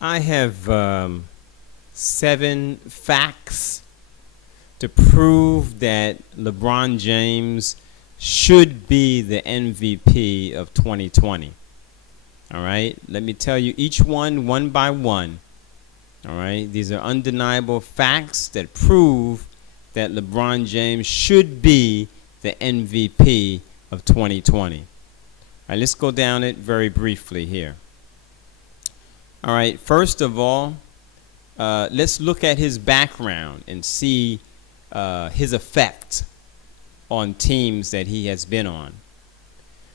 I have 7 facts to prove that LeBron James should be the MVP of 2020. All right, let me tell you each one by one. All right, these are undeniable facts that prove that LeBron James should be the MVP of 2020. All right, let's go down it very briefly here. All right, first of all, let's look at his background and see his effect on teams that he has been on.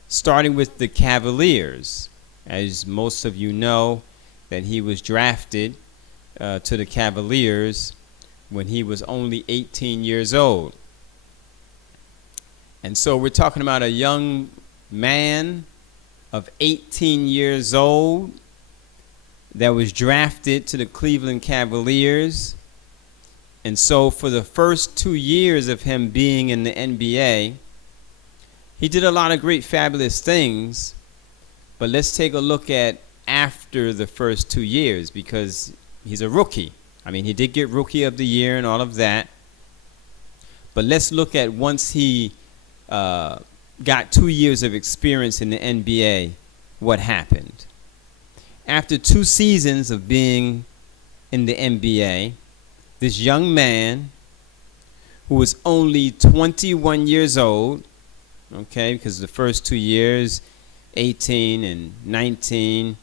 Starting with the Cavaliers, as most of you know, that he was drafted to the Cavaliers when he was only 18 years old. And so we're talking about a young man of 18 years old that was drafted to the Cleveland Cavaliers. And so for the first 2 years of him being in the NBA, he did a lot of great, fabulous things. But let's take a look at after the first 2 years, because he's a rookie. I mean, he did get Rookie of the Year and all of that. But let's look at once he got 2 years of experience in the NBA, what happened. After 2 seasons of being in the NBA, this young man who was only 21 years old, okay, because the first 2 years, 18 and 19,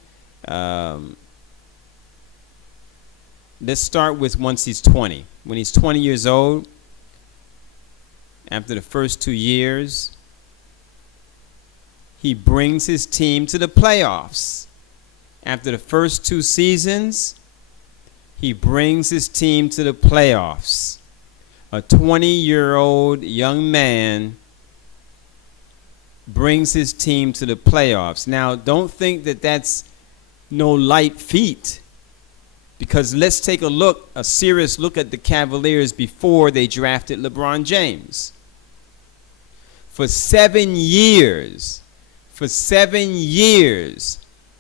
let's start with once he's 20. When he's 20 years old, after the first 2 years, he brings his team to the playoffs. After the first 2 seasons, he brings his team to the playoffs. A 20-year-old young man brings his team to the playoffs. Now, don't think that that's no light feat, because let's take a serious look at the Cavaliers before they drafted LeBron James. For 7 years,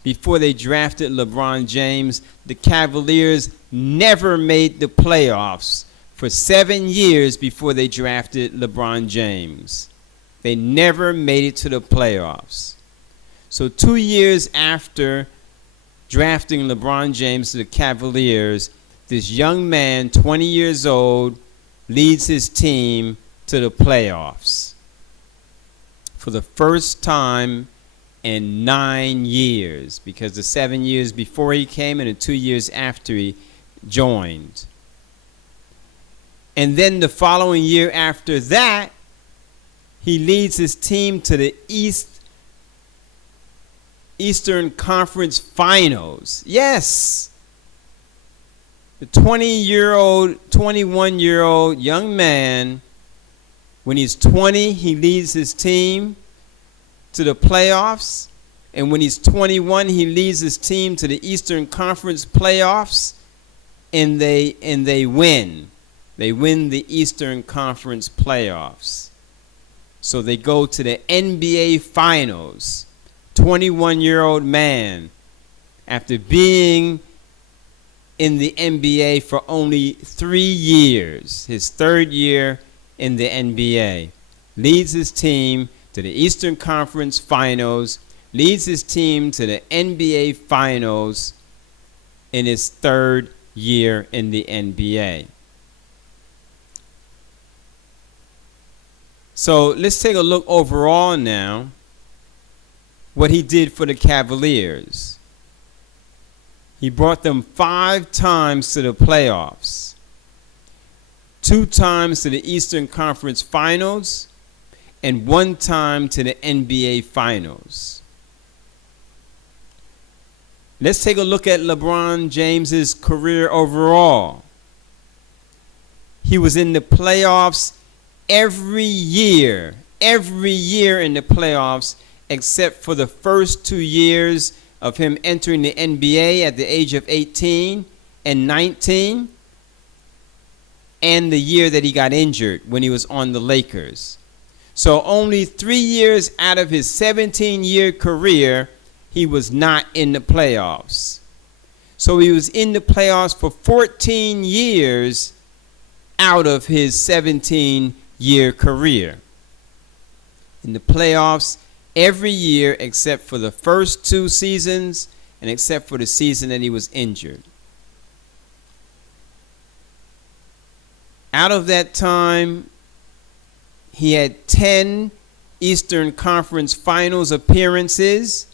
before they drafted LeBron James, the Cavaliers never made the playoffs. For 7 years before they drafted LeBron James, they never made it to the playoffs. So 2 years after drafting LeBron James to the Cavaliers, this young man, 20 years old, leads his team to the playoffs for the first time in 9 years, because the 7 years before he came and the 2 years after he joined. And then the following year after that, he leads his team to the Eastern Conference Finals. Yes. The 21-year-old young man, when he's 20, he leads his team to the playoffs. And when he's 21, he leads his team to the Eastern Conference playoffs. And they win. They win the Eastern Conference playoffs. So they go to the NBA Finals. 21-year-old man, after being in the NBA for only 3 years, his 3rd year in the NBA, leads his team to the Eastern Conference Finals, leads his team to the NBA Finals in his 3rd year in the NBA. So let's take a look overall now what he did for the Cavaliers. He brought them 5 times to the playoffs, 2 times to the Eastern Conference Finals, and 1 time to the NBA Finals. Let's take a look at LeBron James's career overall. He was in the playoffs every year in the playoffs, except for the first 2 years of him entering the NBA at the age of 18 and 19, and the year that he got injured when he was on the Lakers. So only 3 years out of his 17-year career, he was not in the playoffs. So he was in the playoffs for 14 years out of his 17-year career. In the playoffs every year except for the first 2 seasons and except for the season that he was injured. Out of that time, he had 10 Eastern Conference Finals appearances,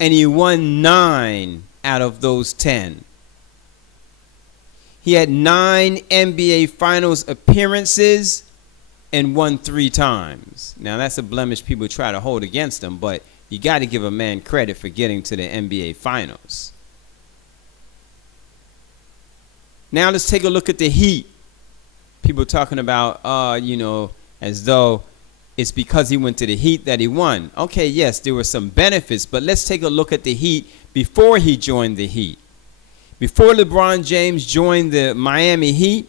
and he won 9 out of those 10. He had 9 NBA Finals appearances and won 3 times. Now, that's a blemish people try to hold against him, but you got to give a man credit for getting to the NBA Finals. Now, let's take a look at the Heat. People talking about, as though it's because he went to the Heat that he won. Okay, yes, there were some benefits, but let's take a look at the Heat before he joined the Heat. Before LeBron James joined the Miami Heat,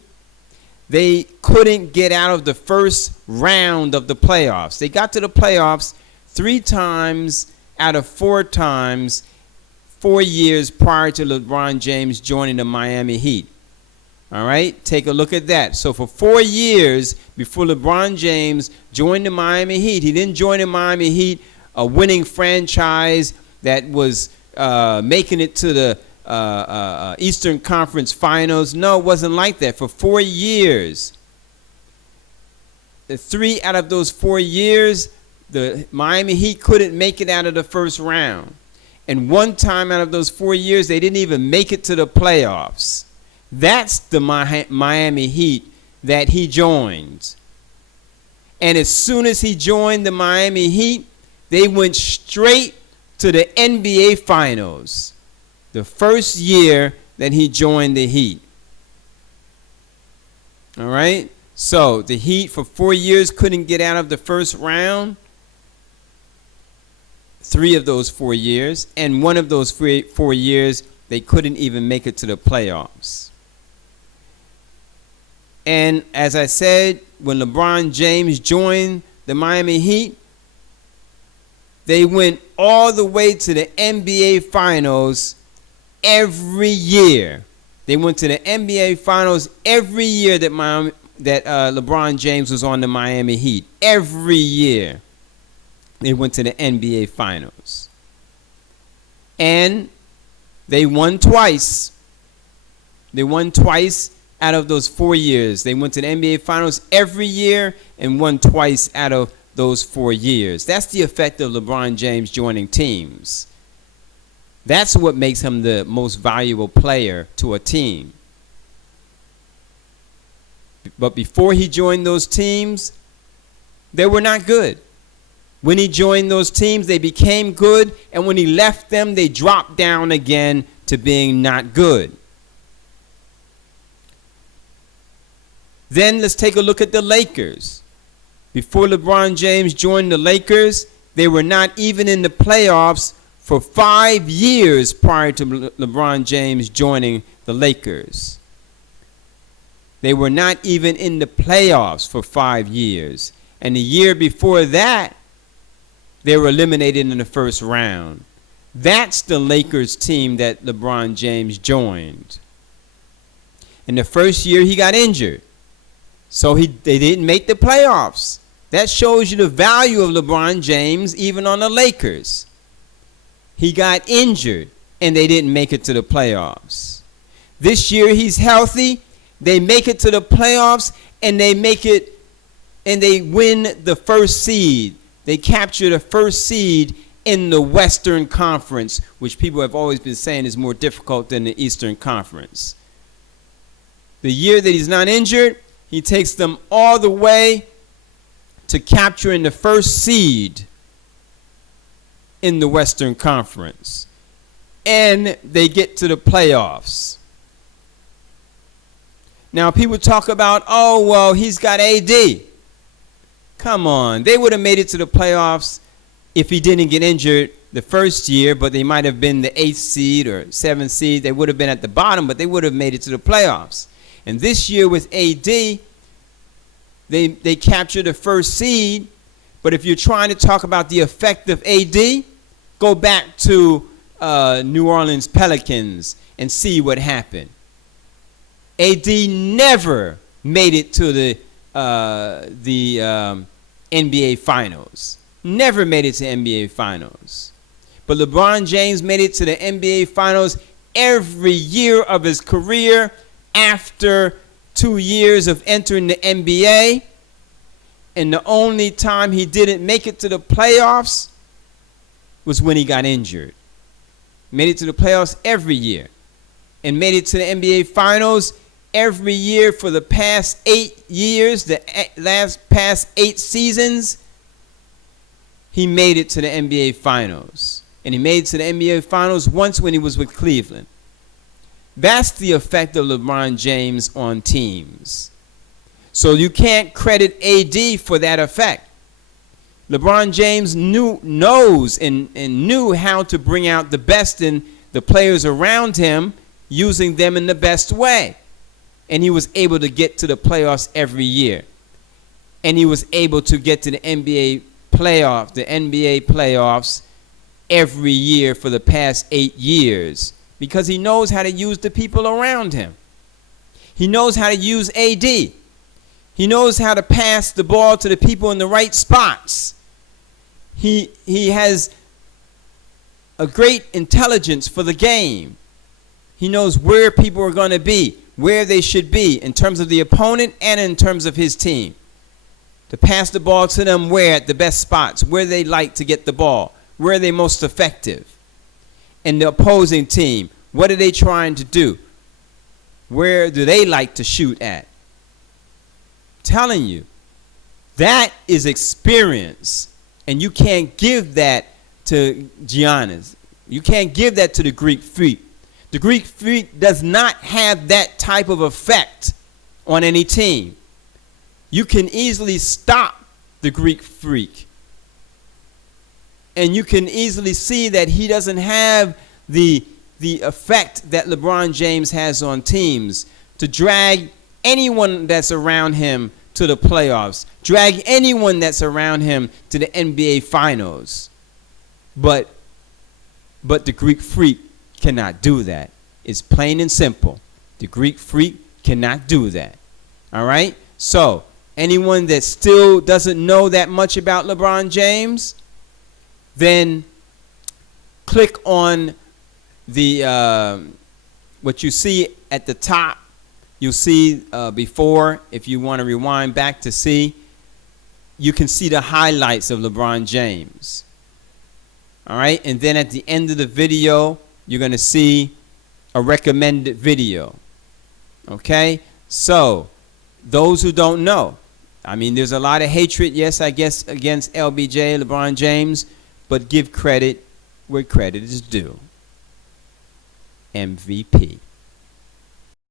they couldn't get out of the first round of the playoffs. They got to the playoffs 3 times out of 4 times 4 years prior to LeBron James joining the Miami Heat. All right, take a look at that. So for 4 years before LeBron James joined the Miami Heat, he didn't join the Miami Heat, a winning franchise that was making it to the Eastern Conference Finals. No, it wasn't like that. For 4 years, 3 out of those 4 years, the Miami Heat couldn't make it out of the first round. And 1 time out of those 4 years, they didn't even make it to the playoffs. That's the Miami Heat that he joined. And as soon as he joined the Miami Heat, they went straight to the NBA Finals. The first year that he joined the Heat. All right? So the Heat for 4 years couldn't get out of the first round. 3 of those 4 years. And 1 of those 4 years, they couldn't even make it to the playoffs. And as I said, when LeBron James joined the Miami Heat, they went all the way to the NBA Finals every year. They went to the NBA Finals every year that LeBron James was on the Miami Heat. Every year they went to the NBA Finals. And they won twice. They won twice out of those 4 years. They went to the NBA Finals every year and won twice out of those 4 years. That's the effect of LeBron James joining teams. That's what makes him the most valuable player to a team. But before he joined those teams, they were not good. When he joined those teams, they became good. And when he left them, they dropped down again to being not good. Then let's take a look at the Lakers. Before LeBron James joined the Lakers, they were not even in the playoffs for 5 years prior to LeBron James joining the Lakers. They were not even in the playoffs for 5 years. And the year before that, they were eliminated in the first round. That's the Lakers team that LeBron James joined. In the first year, he got injured. So they didn't make the playoffs. That shows you the value of LeBron James even on the Lakers. He got injured and they didn't make it to the playoffs. This year he's healthy. They make it to the playoffs and they win the first seed. They capture the first seed in the Western Conference, which people have always been saying is more difficult than the Eastern Conference. The year that he's not injured, he takes them all the way to capturing the first seed in the Western Conference. And they get to the playoffs. Now, people talk about, oh, well, he's got AD. Come on. They would have made it to the playoffs if he didn't get injured the first year, but they might have been the 8th seed or 7th seed. They would have been at the bottom, but they would have made it to the playoffs. And this year with AD, they captured the first seed. But if you're trying to talk about the effect of AD, go back to New Orleans Pelicans and see what happened. AD never made it to the NBA Finals. Never made it to NBA Finals. But LeBron James made it to the NBA Finals every year of his career after 2 years of entering the NBA. And the only time he didn't make it to the playoffs was when he got injured. Made it to the playoffs every year. And made it to the NBA Finals every year for the past 8 years, past 8 seasons. He made it to the NBA Finals. And he made it to the NBA Finals once when he was with Cleveland. That's the effect of LeBron James on teams. So you can't credit AD for that effect. LeBron James knows and knew how to bring out the best in the players around him, using them in the best way. And he was able to get to the playoffs every year. And he was able to get to the NBA playoffs every year for the past 8 years, because he knows how to use the people around him. He knows how to use AD. He knows how to pass the ball to the people in the right spots. He has a great intelligence for the game. He knows where people are going to be, where they should be in terms of the opponent and in terms of his team. To pass the ball to them where at the best spots, where they like to get the ball, where are they most effective. And the opposing team, what are they trying to do? Where do they like to shoot at? Telling you, that is experience. And you can't give that to Giannis. You can't give that to the Greek Freak. The Greek Freak does not have that type of effect on any team. You can easily stop the Greek Freak. And you can easily see that he doesn't have the effect that LeBron James has on teams to drag anyone that's around him to the playoffs, drag anyone that's around him to the NBA Finals. But the Greek Freak cannot do that. It's plain and simple. The Greek Freak cannot do that. All right? So, anyone that still doesn't know that much about LeBron James, then click on the what you see at the top. You'll see before, if you want to rewind back to see, you can see the highlights of LeBron James. All right? And then at the end of the video, you're going to see a recommended video. Okay? So, those who don't know, I mean, there's a lot of hatred, yes, I guess, against LBJ, LeBron James, but give credit where credit is due. MVP.